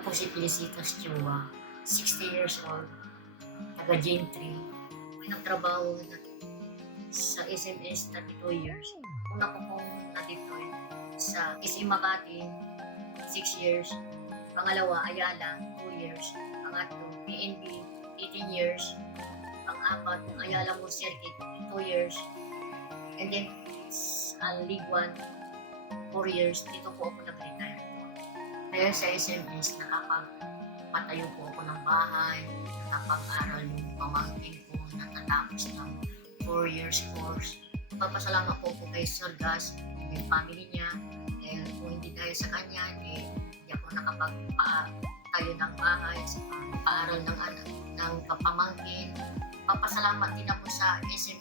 po si Felicitas Chua, 60 years old, taga Gentry. May nagtrabaho na sa SMS 32 years. Una ko pong na-deploy sa SM Makati, 6 years. Pangalawa, Ayala, 2 years. Pangatlo, PNB, 18 years. Pang-apat, Ayala Moore Circuit, 2 years. And then, sa League 1, 4 years. Dito po ako nag-retire. Dahil sa SMS, nakapagpatayo po ako ng bahay, nakapag-aral yung pamangkin ko, natatapos ng 4 years course. Papasalamat po po kay Sir Gas, yung family niya, dahil kung hindi dahil sa kanya, eh, hindi ako nakapagpatayo ng bahay, sa paaral ng anak, ng kapamangkin. Papasalamat din ako sa SMS.